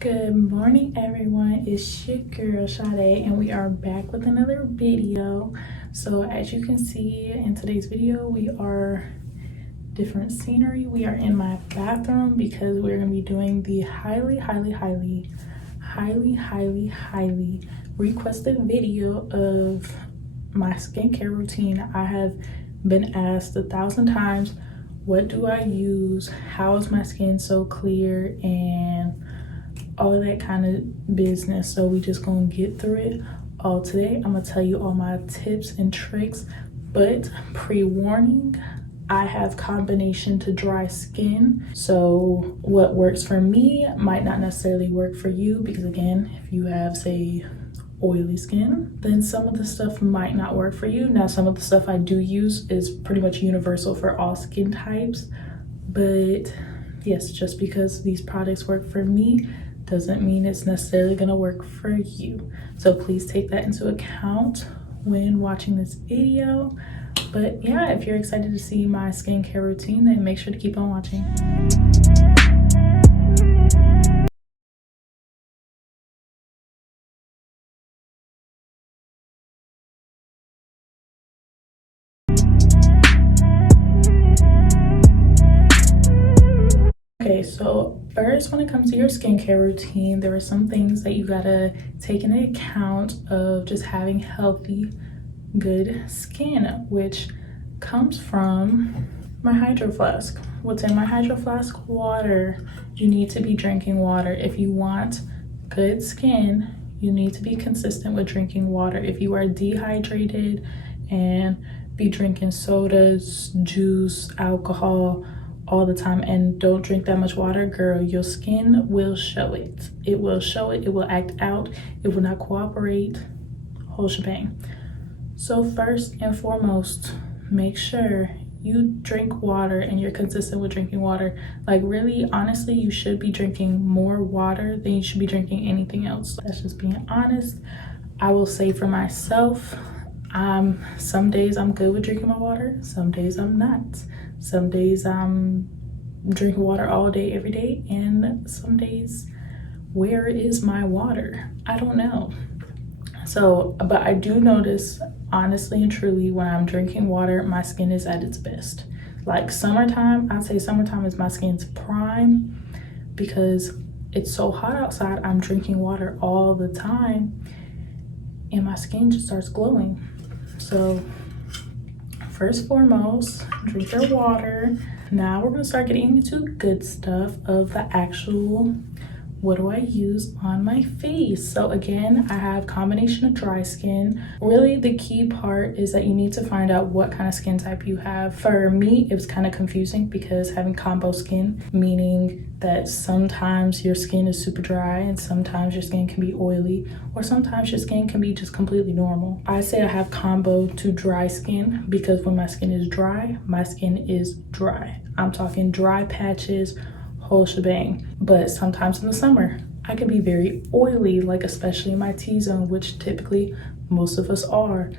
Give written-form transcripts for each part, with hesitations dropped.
Good morning, everyone. It's your girl Sade, and we are back with another video. So as you can see in today's video, we are different scenery. We are in my bathroom because we're going to be doing the highly requested video of my skincare routine. I have been asked 1,000 times, what do I use, how is my skin so clear, and all of that kind of business. So we just gonna get through it all today. I'm gonna tell you all my tips and tricks, but pre-warning, I have combination to dry skin. So what works for me might not necessarily work for you, because again, if you have, say, oily skin, then some of the stuff might not work for you. Now, some of the stuff I do use is pretty much universal for all skin types, but yes, just because these products work for me doesn't mean it's necessarily gonna work for you. So please take that into account when watching this video. But yeah, if you're excited to see my skincare routine, then make sure to keep on watching. Okay, so first, when it comes to your skincare routine, there are some things that you gotta take into account of just having healthy, good skin, which comes from my hydro flask. What's in my hydro flask? Water. You need to be drinking water. If you want good skin, you need to be consistent with drinking water. If you are dehydrated and be drinking sodas, juice, alcohol all the time and don't drink that much water, girl, your skin will show it. It will show it. It will act out. It will not cooperate. Whole shebang. So first and foremost, make sure you drink water and you're consistent with drinking water. Like, really, honestly, you should be drinking more water than you should be drinking anything else. That's just being honest. I will say for myself, some days I'm good with drinking my water, some days I'm not. Some days I'm drinking water all day, every day, and some days, where is my water? I don't know. So, but I do notice, honestly and truly, when I'm drinking water, my skin is at its best. Like summertime, I'd say summertime is my skin's prime because it's so hot outside. I'm drinking water all the time and my skin just starts glowing. So first and foremost, drink your water. Now we're gonna start getting into good stuff of the actual, what do I use on my face? So again, I have combination of dry skin. Really, the key part is that you need to find out what kind of skin type you have. For me, it was kind of confusing because having combo skin, meaning that sometimes your skin is super dry and sometimes your skin can be oily, or sometimes your skin can be just completely normal. I say I have combo to dry skin because when my skin is dry, my skin is dry. I'm talking dry patches, whole shebang. But sometimes in the summer, I can be very oily, like especially in my T-zone, which typically most of us are.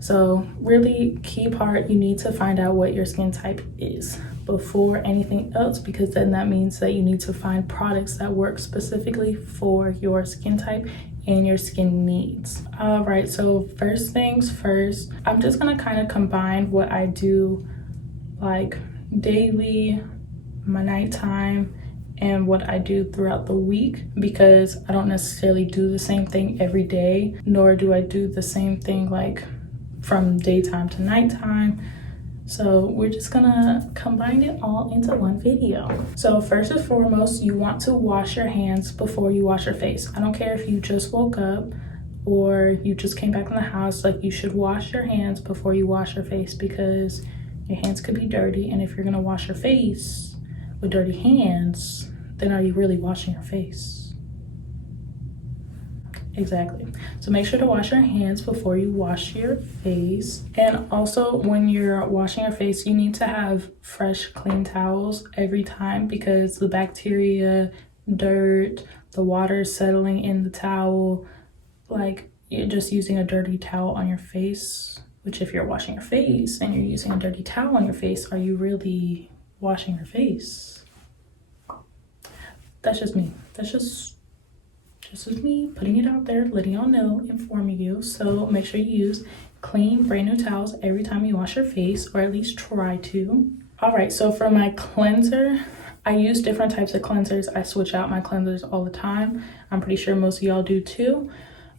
So really, key part, you need to find out what your skin type is before anything else, because then that means that you need to find products that work specifically for your skin type and your skin needs. All right, so first things first, I'm just gonna kind of combine what I do like daily, my nighttime, and what I do throughout the week, because I don't necessarily do the same thing every day, nor do I do the same thing like from daytime to nighttime. So we're just gonna combine it all into one video. So first and foremost, you want to wash your hands before you wash your face. I don't care if you just woke up or you just came back in the house, like, you should wash your hands before you wash your face, because your hands could be dirty, and if you're gonna wash your face with dirty hands, then are you really washing your face? Exactly. So make sure to wash your hands before you wash your face. And also, when you're washing your face, you need to have fresh, clean towels every time, because the bacteria, dirt, the water settling in the towel, like, you're just using a dirty towel on your face, which if you're washing your face and you're using a dirty towel on your face, are you really washing your face? That's just me. That's just just as me putting it out there, letting y'all know, informing you. So make sure you use clean, brand new towels every time you wash your face, or at least try to. All right, so for my cleanser, I use different types of cleansers. I switch out my cleansers all the time. I'm pretty sure most of y'all do too.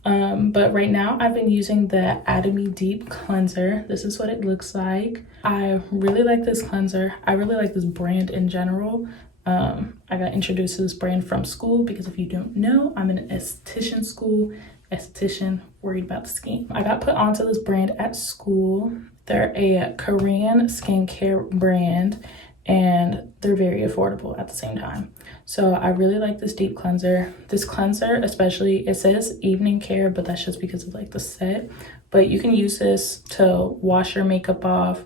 But right now I've been using the Atomy Deep Cleanser. This is what it looks like. I really like this cleanser. I really like this brand in general. I got introduced to this brand from school because if you don't know, I'm in an esthetician school. Esthetician, worried about the skin. I got put onto this brand at school. They're a Korean skincare brand and they're very affordable at the same time. So I really like this deep cleanser. This cleanser especially, it says evening care, but that's just because of like the set. But you can use this to wash your makeup off.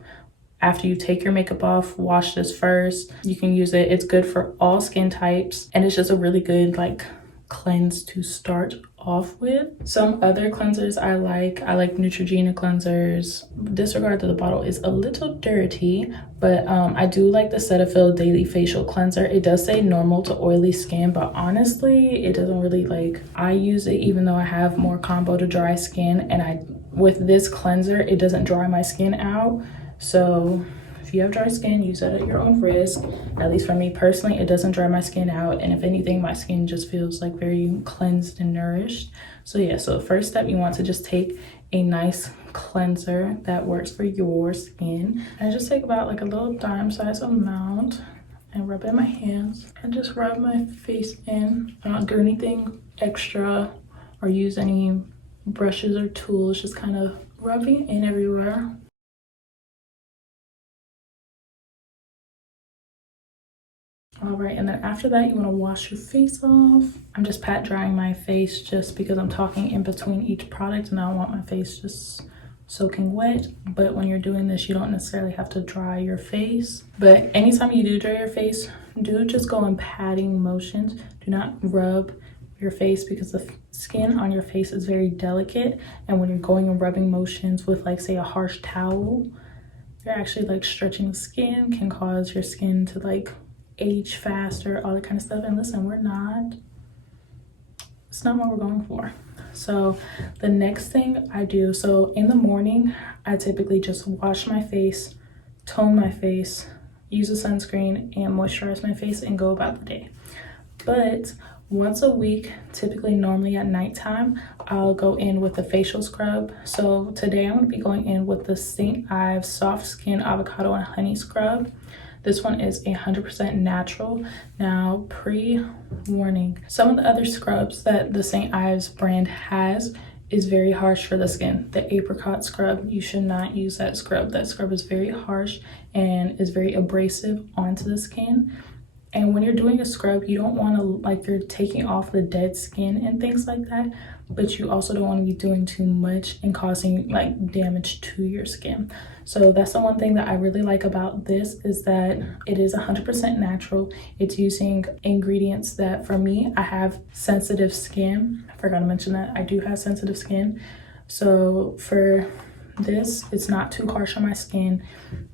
After you take your makeup off, wash this first. You can use it. It's good for all skin types. And it's just a really good like cleanse to start off with. Some other cleansers I like Neutrogena cleansers. Disregard that the bottle is a little dirty, but I do like the Cetaphil Daily Facial Cleanser. It does say normal to oily skin, but honestly, it doesn't really like, I use it even though I have more combo to dry skin, and with this cleanser, it doesn't dry my skin out. So if you have dry skin, use it at your own risk. At least for me personally, it doesn't dry my skin out, and if anything, my skin just feels like very cleansed and nourished. So yeah, so the first step, you want to just take a nice cleanser that works for your skin. I just take about like a little dime size amount and rub it in my hands and just rub my face in. I don't do anything extra or use any brushes or tools, just kind of rubbing in everywhere. All right, and then after that, you want to wash your face off. I'm just pat drying my face just because I'm talking in between each product and I don't want my face just soaking wet. But when you're doing this, you don't necessarily have to dry your face. But anytime you do dry your face, do just go in patting motions. Do not rub your face because the skin on your face is very delicate. And when you're going and rubbing motions with like say a harsh towel, you're actually like stretching the skin, can cause your skin to like age faster, all that kind of stuff. And listen, it's not what we're going for. So the next thing I do, so in the morning, I typically just wash my face, tone my face, use a sunscreen, and moisturize my face and go about the day. But once a week, typically normally at nighttime, I'll go in with a facial scrub. So today I'm going to be going in with the St. Ives Soft Skin Avocado and Honey Scrub. This one is 100% natural. Now, pre-warning, some of the other scrubs that the St. Ives brand has is very harsh for the skin. The apricot scrub, you should not use that scrub. That scrub is very harsh and is very abrasive onto the skin. And when you're doing a scrub, you don't want to, like, you're taking off the dead skin and things like that, but you also don't want to be doing too much and causing like damage to your skin. So that's the one thing that I really like about this, is that it is 100% natural. It's using ingredients that, for me, I have sensitive skin. I forgot to mention that I do have sensitive skin. So for this, it's not too harsh on my skin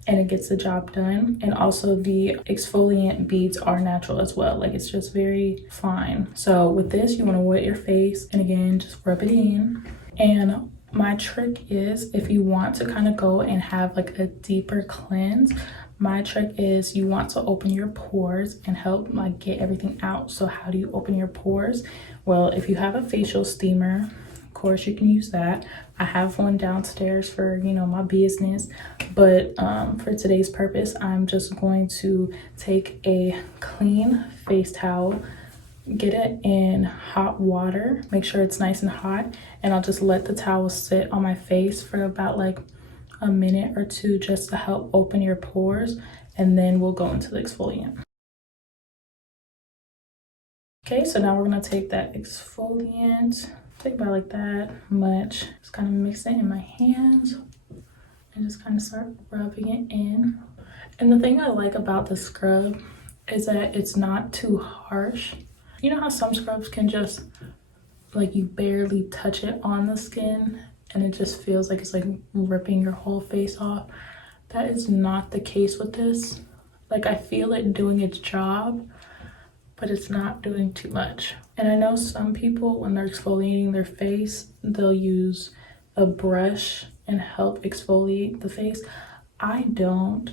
and it gets the job done. And also the exfoliant beads are natural as well. Like, it's just very fine. So with this, you want to wet your face and again just rub it in. And my trick is, if you want to kind of go and have like a deeper cleanse, my trick is you want to open your pores and help like get everything out. So how do you open your pores? Well, if you have a facial steamer, of course you can use that. I have one downstairs for, you know, my business, but for today's purpose, I'm just going to take a clean face towel, get it in hot water, make sure it's nice and hot, and I'll just let the towel sit on my face for about like a minute or two just to help open your pores, and then we'll go into the exfoliant. Okay, so now we're gonna take that exfoliant, take about like that much, just kind of mix it in my hands and just kind of start rubbing it in. And the thing I like about the scrub is that it's not too harsh. You know how some scrubs can just, like, you barely touch it on the skin and it just feels like it's like ripping your whole face off? That is not the case with this. Like, I feel it doing its job, but it's not doing too much. And I know some people, when they're exfoliating their face, they'll use a brush and help exfoliate the face. I don't.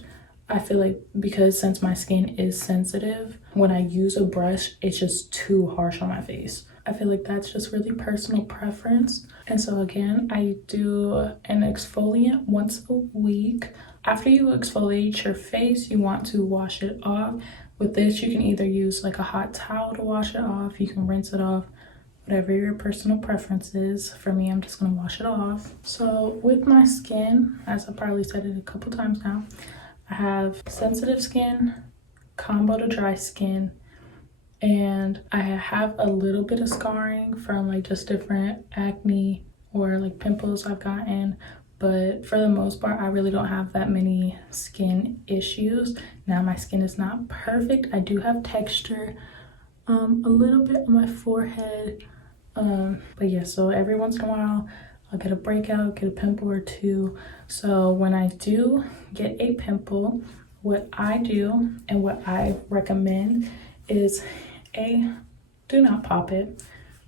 I feel like because since my skin is sensitive, when I use a brush, it's just too harsh on my face. I feel like that's just really personal preference. And so again, I do an exfoliant once a week. After you exfoliate your face, you want to wash it off. With this, you can either use like a hot towel to wash it off. You can rinse it off, whatever your personal preference is. For me, I'm just gonna wash it off. So with my skin, as I probably said it a couple times now, I have sensitive skin, combo to dry skin, and I have a little bit of scarring from like just different acne or like pimples I've gotten, but for the most part I really don't have that many skin issues. Now my skin is not perfect. I do have texture a little bit on my forehead, but yeah, so every once in a while I'll get a breakout, get a pimple or two. So when I do get a pimple, what I do and what I recommend is do not pop it.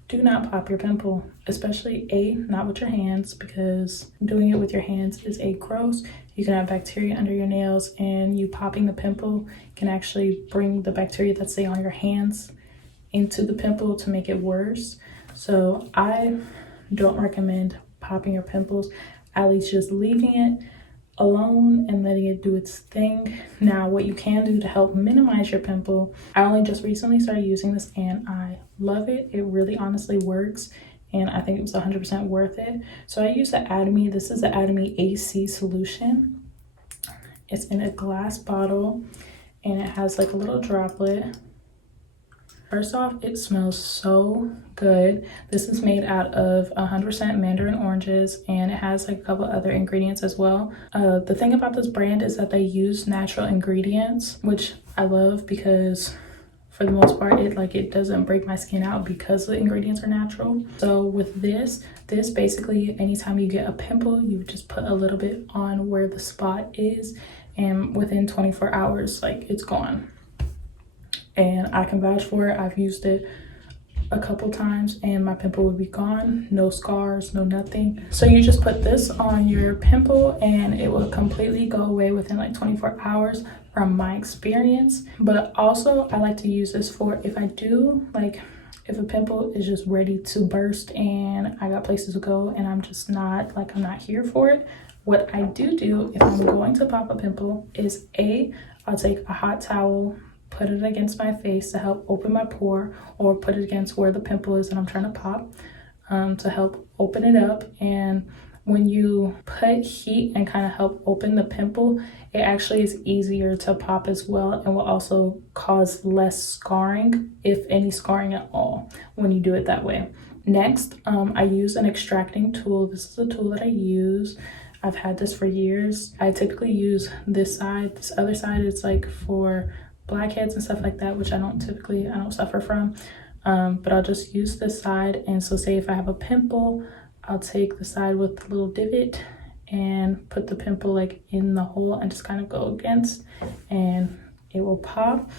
Do not pop your pimple, especially not with your hands, because doing it with your hands is gross. You can have bacteria under your nails, and you popping the pimple can actually bring the bacteria that's on your hands into the pimple to make it worse. So I don't recommend popping your pimples, at least just leaving it alone and letting it do its thing. Now what you can do to help minimize your pimple, I only just recently started using this and I love it. It really honestly works, and I think it was 100% worth it. So I use the Atomy. This is the Atomy AC solution. It's in a glass bottle and it has like a little droplet. First off, it smells so good. This is made out of 100% mandarin oranges, and it has like a couple other ingredients as well. The thing about this brand is that they use natural ingredients, which I love because for the most part, it doesn't break my skin out because the ingredients are natural. So with this basically, anytime you get a pimple, you just put a little bit on where the spot is, and within 24 hours, it's gone. And I can vouch for it. I've used it a couple times and my pimple would be gone. No scars, no nothing. So you just put this on your pimple and it will completely go away within 24 hours from my experience. But also I like to use this for if I do if a pimple is just ready to burst and I got places to go and I'm just not I'm not here for it. What I do if I'm going to pop a pimple is I'll take a hot towel, put it against my face to help open my pore, or put it against where the pimple is that I'm trying to pop to help open it up. And when you put heat and kind of help open the pimple, it actually is easier to pop as well, and will also cause less scarring, if any scarring at all, when you do it that way. Next, I use an extracting tool. This is a tool that I use. I've had this for years. I typically use this side. This other side is for blackheads and stuff like that, which I don't suffer from. But I'll just use this side. And so say if I have a pimple, I'll take the side with the little divot and put the pimple in the hole and just kind of go against, and it will pop.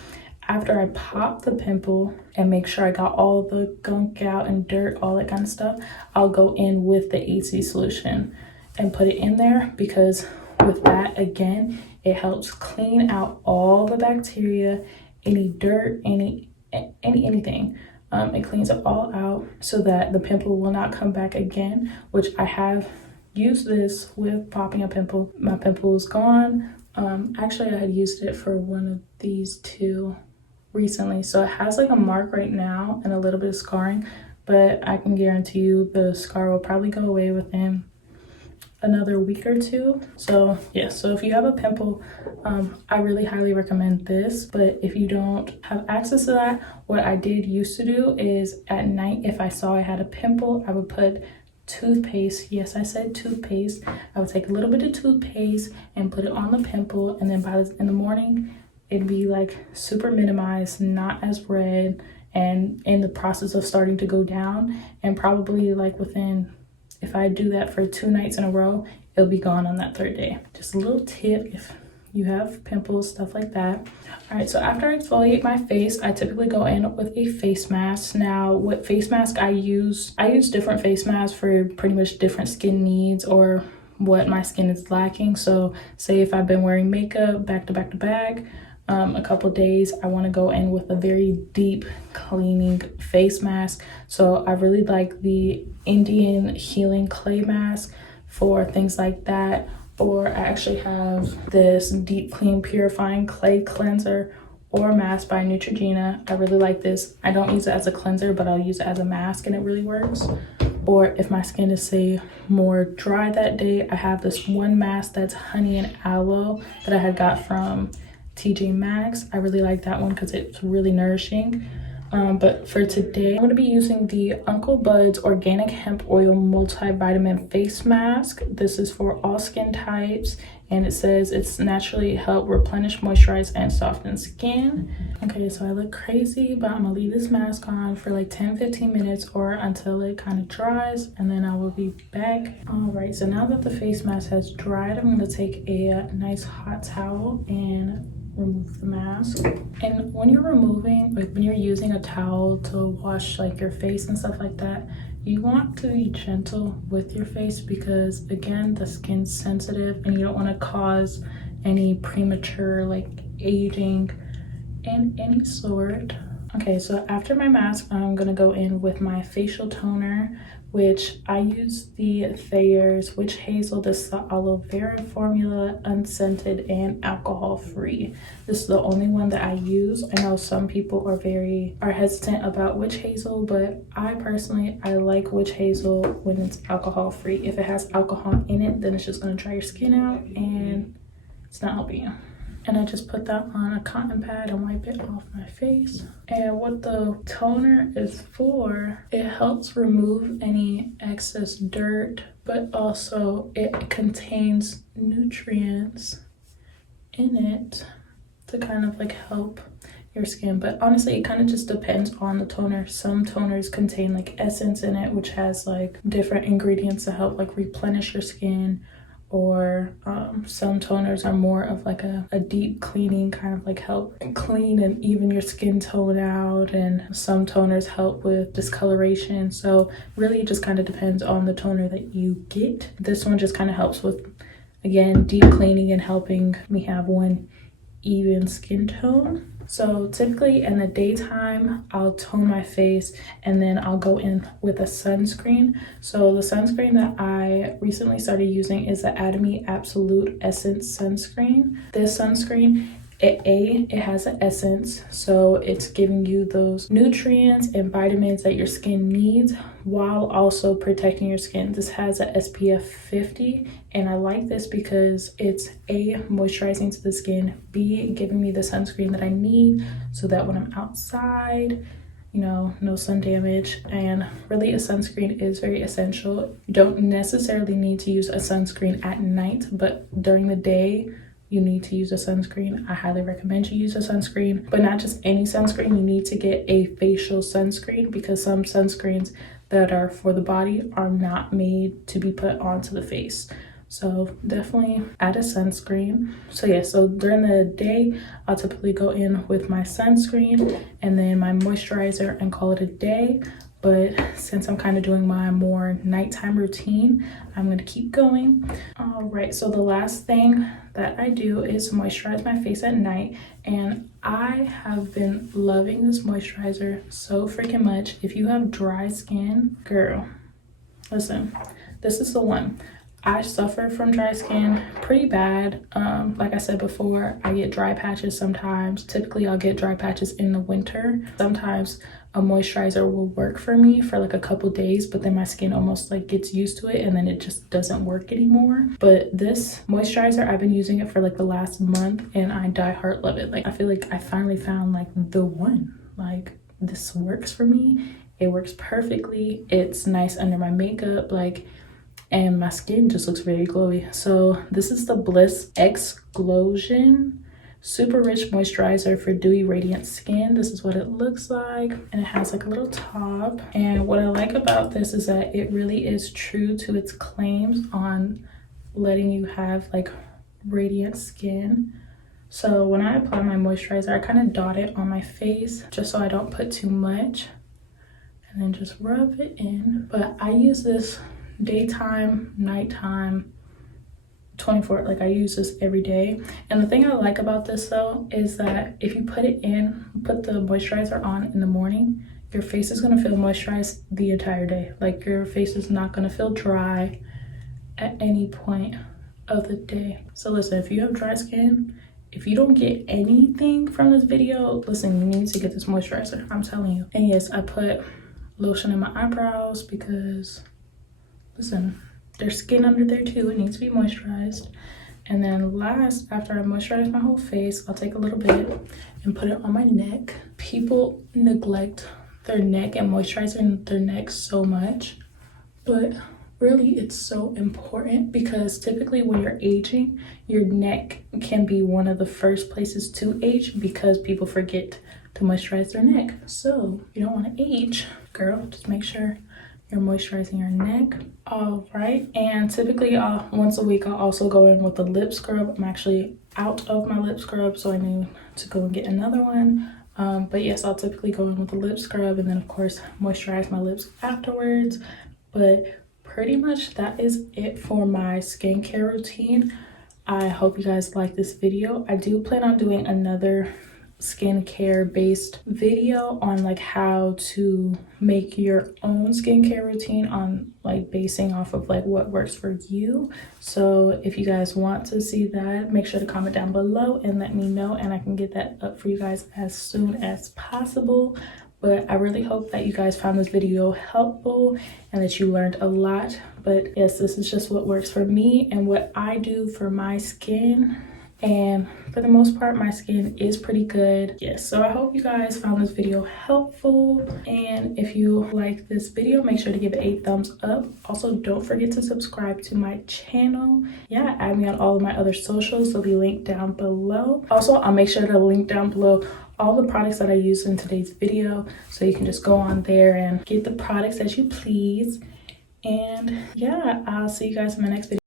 After I pop the pimple and make sure I got all the gunk out and dirt, all that kind of stuff, I'll go in with the AC solution and put it in there, because with that, again, it helps clean out all the bacteria, any dirt, anything. It cleans it all out so that the pimple will not come back again, which I have used this with popping a pimple. My pimple is gone. Actually, I had used it for one of these two recently. So it has a mark right now and a little bit of scarring, but I can guarantee you the scar will probably go away within another week or two. So yeah, so if you have a pimple, I really highly recommend this. But if you don't have access to that, what I did used to do is at night, if I saw I had a pimple, I would put toothpaste. Yes, I said toothpaste. I would take a little bit of toothpaste and put it on the pimple, and then in the morning it'd be super minimized, not as red, and in the process of starting to go down. And probably within, if I do that for 2 nights in a row, it'll be gone on that third day. Just a little tip, if you have pimples, stuff like that. All right, so after I exfoliate my face, I typically go in with a face mask. Now, what face mask I use different face masks for pretty much different skin needs or what my skin is lacking. So say if I've been wearing makeup back to back to back, a couple days, I want to go in with a very deep cleaning face mask. So I really like the Indian healing clay mask for things like that. Or I actually have this deep clean purifying clay cleanser or mask by Neutrogena. I really like this. I don't use it as a cleanser, but I'll use it as a mask and it really works. Or if my skin is, say, more dry that day, I have this one mask that's honey and aloe that I had got from TJ Maxx. I really like that one because it's really nourishing. But for today, I'm going to be using the Uncle Bud's Organic Hemp Oil Multivitamin Face Mask. This is for all skin types, and it says it's naturally help replenish, moisturize, and soften skin. Okay, so I look crazy, but I'm going to leave this mask on for like 10-15 minutes or until it kind of dries, and then I will be back. All right, so now that the face mask has dried, I'm going to take a nice hot towel and remove the mask. And when you're removing, like when you're using a towel to wash like your face and stuff like that, you want to be gentle with your face because again, the skin's sensitive and you don't want to cause any premature like aging and any sort. Okay, so after my mask, I'm gonna go in with my facial toner, which I use the Thayer's Witch Hazel. This is the aloe vera formula, unscented and alcohol free. This is the only one that I use. I know some people are hesitant about Witch Hazel, but I personally like Witch Hazel when it's alcohol free. If it has alcohol in it, then it's just gonna dry your skin out and it's not helping you. And I just put that on a cotton pad and wipe it off my face. And what the toner is for, it helps remove any excess dirt, but also it contains nutrients in it to kind of like help your skin. But honestly, it kind of just depends on the toner. Some toners contain like essence in it, which has like different ingredients to help like replenish your skin. Or some toners are more of like a deep cleaning, kind of like help clean and even your skin tone out, and some toners help with discoloration. So really it just kind of depends on the toner that you get. This one just kind of helps with, again, deep cleaning and helping me have one even skin tone. So typically in the daytime, I'll tone my face and then I'll go in with a sunscreen. So the sunscreen that I recently started using is the Atomy Absolute Essence Sunscreen. This sunscreen, it has an essence, so it's giving you those nutrients and vitamins that your skin needs while also protecting your skin. This has a SPF 50, and I like this because it's A, moisturizing to the skin, B, giving me the sunscreen that I need so that when I'm outside, you know, no sun damage. And really a sunscreen is very essential. You don't necessarily need to use a sunscreen at night, but during the day, you need to use a sunscreen. I highly recommend you use a sunscreen, but not just any sunscreen. You need to get a facial sunscreen because some sunscreens that are for the body are not made to be put onto the face. So definitely add a sunscreen. So yeah, so during the day, I'll typically go in with my sunscreen and then my moisturizer and call it a day. But since I'm kind of doing my more nighttime routine, I'm going to keep going. All right, so the last thing that I do is moisturize my face at night. And I have been loving this moisturizer so freaking much. If you have dry skin, girl, listen, this is the one. I suffer from dry skin pretty bad. Like I said before, I get dry patches sometimes. Typically, I'll get dry patches in the winter. Sometimes a moisturizer will work for me for like a couple days, but then my skin almost like gets used to it and then it just doesn't work anymore. But this moisturizer, I've been using it for like the last month and I die hard love it. Like I feel like I finally found like the one. Like this works for me. It works perfectly. It's nice under my makeup, like, and my skin just looks very glowy. So this is the Bliss Explosion Super Rich Moisturizer for Dewy Radiant Skin. This is what it looks like, and it has like a little top. And what I like about this is that it really is true to its claims on letting you have like radiant skin. So when I apply my moisturizer, I kind of dot it on my face just so I don't put too much, and then just rub it in. But I use this daytime, nighttime, 24, like I use this every day. And the thing I like about this though is that if you put it in, put the moisturizer on in the morning, your face is gonna feel moisturized the entire day. Like your face is not gonna feel dry at any point of the day. So listen, if you have dry skin, if you don't get anything from this video, listen, you need to get this moisturizer, I'm telling you. And yes, I put lotion in my eyebrows because, listen, there's skin under there too. It needs to be moisturized. And then last, after I moisturize my whole face, I'll take a little bit and put it on my neck. People neglect their neck and moisturizing their neck so much, but really it's so important because typically when you're aging, your neck can be one of the first places to age because people forget to moisturize their neck. So you don't want to age, girl, just make sure you're moisturizing your neck. All right, and typically once a week I'll also go in with a lip scrub. I'm actually out of my lip scrub, so I need to go and get another one. But yes, I'll typically go in with a lip scrub and then of course moisturize my lips afterwards. But pretty much that is it for my skincare routine. I hope you guys like this video. I do plan on doing another skincare based video on like how to make your own skincare routine, on like basing off of like what works for you. So if you guys want to see that, make sure to comment down below and let me know, and I can get that up for you guys as soon as possible. But I really hope that you guys found this video helpful and that you learned a lot. But yes, this is just what works for me and what I do for my skin. And for the most part, my skin is pretty good. Yes, so I hope you guys found this video helpful. And if you like this video, make sure to give it a thumbs up. Also, don't forget to subscribe to my channel. Yeah, add me on all of my other socials. They'll be linked down below. Also, I'll make sure to link down below all the products that I used in today's video, so you can just go on there and get the products that you please. And yeah, I'll see you guys in my next video.